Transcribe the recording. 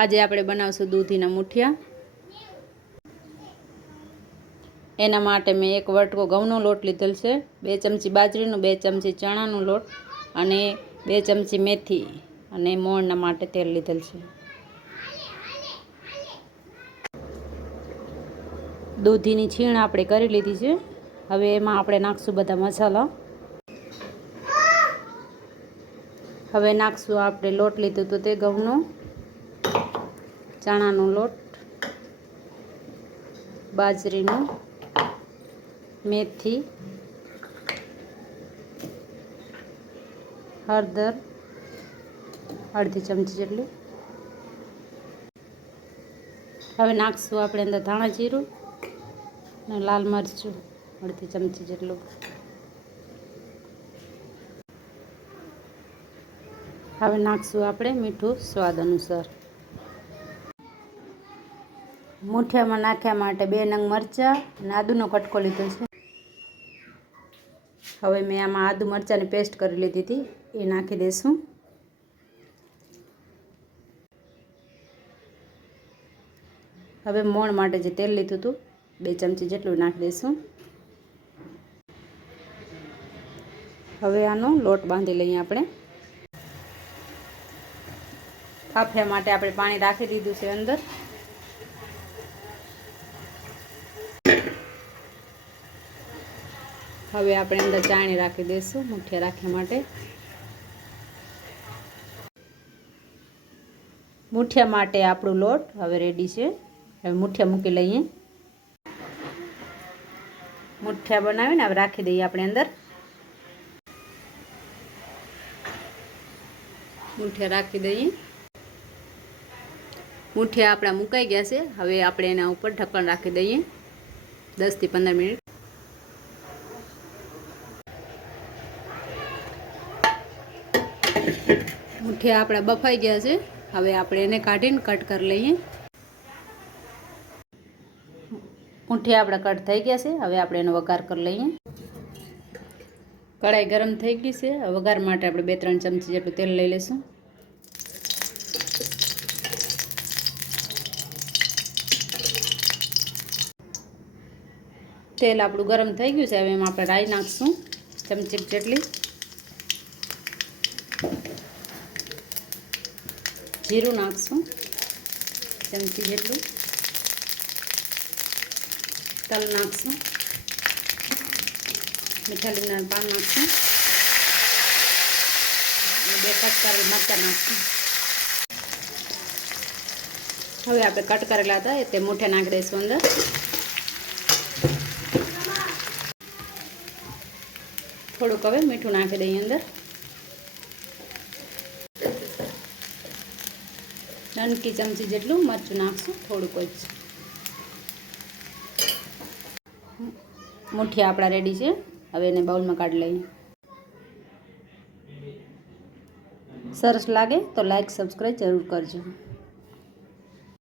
આજે આપણે બનાવશું દૂધીના મુઠિયા। એના માટે મેં એક વટકો ઘઉંનો લોટ લીધેલ છે, 2 ચમચી બાજરીનો, 2 ચમચી ચણાનો લોટ અને 2 ચમચી મેથી અને મોણના માટે તેલ લીધેલ છે। દૂધીની છીણ આપણે કરી લીધી છે। હવે એમાં આપણે નાખશું બધા મસાલા। હવે નાખશું આપણે લોટ લીધો તો તે ઘઉંનો, ચણાનો લોટ, બાજરીનો, મેથી, હળદર અડધી ચમચી જેટલી। હવે નાખશું આપણે અંદર ધાણા જીરું અને લાલ મરચું અડધી ચમચી જેટલું। હવે નાખશું આપણે મીઠું સ્વાદ અનુસાર। મુઠિયામાં નાખ્યા માટે 2 નંગ મરચાં અને આદુનો કટકો લીધો છે। હવે મેં આમાં આદુ મરચાંની પેસ્ટ કરી લીધી હતી, એ નાખી દઈશું। હવે મોણ માટે જે તેલ લીધું હતું 2 ચમચી જેટલું નાખી દઈશું। હવે આનો લોટ બાંધી લઈએ આપણે। ફાફ્યા માટે આપણે પાણી રાખી દીધું છે અંદર। હવે આપણે અંદર ચાણી રાખી દઈશું મુઠિયા રાખવા માટે। મુઠિયા માટે આપણો લોટ હવે રેડી છે। હવે મુઠિયા મૂકી લઈએ। મુઠિયા બનાવીને હવે રાખી દઈએ આપણે અંદર। મુઠિયા રાખી દઈએ। મુઠિયા આપણા મુકાઈ ગયા છે। હવે આપણે એના ઉપર ઢક્કણ રાખી દઈએ 10 થી 15 મિનિટ। મુઠિયા આપણા બફાઈ ગયા છે। હવે આપણે એને કાઢીને કટ કરી લઈએ। મુઠિયા આપણા કટ થઈ ગયા છે। હવે આપણે એનો વઘાર કરી લઈએ। કઢાઈ ગરમ થઈ ગઈ છે। વઘાર માટે આપણે 2-3 ચમચી જેટલું તેલ લઈ લઈશું। તેલ આપણું ગરમ થઈ ગયું છે। હવે એમાં આપણે રાઈ નાખશું ચમચી જેટલી, જીરું નાખશું ચમચી જેટલું, તલ નાખશું, મીઠા લીમડાના પાન નાખશું અને 2 કટ કરેલ મરચાં નાખશું। હવે આપણે કટ કરેલા હતા તે મુઠિયા નાખી દઈશું અંદર। થોડુંક હવે મીઠું નાખી દઈએ અંદર। નનકી ચમચી જેટલું મરચું નાખશું, થોડુંક જ। મુઠિયા આપણા રેડી છે। હવે એને બાઉલમાં કાઢી લઈએ। સરસ લાગે તો લાઈક સબસ્ક્રાઈબ જરૂર કરજો।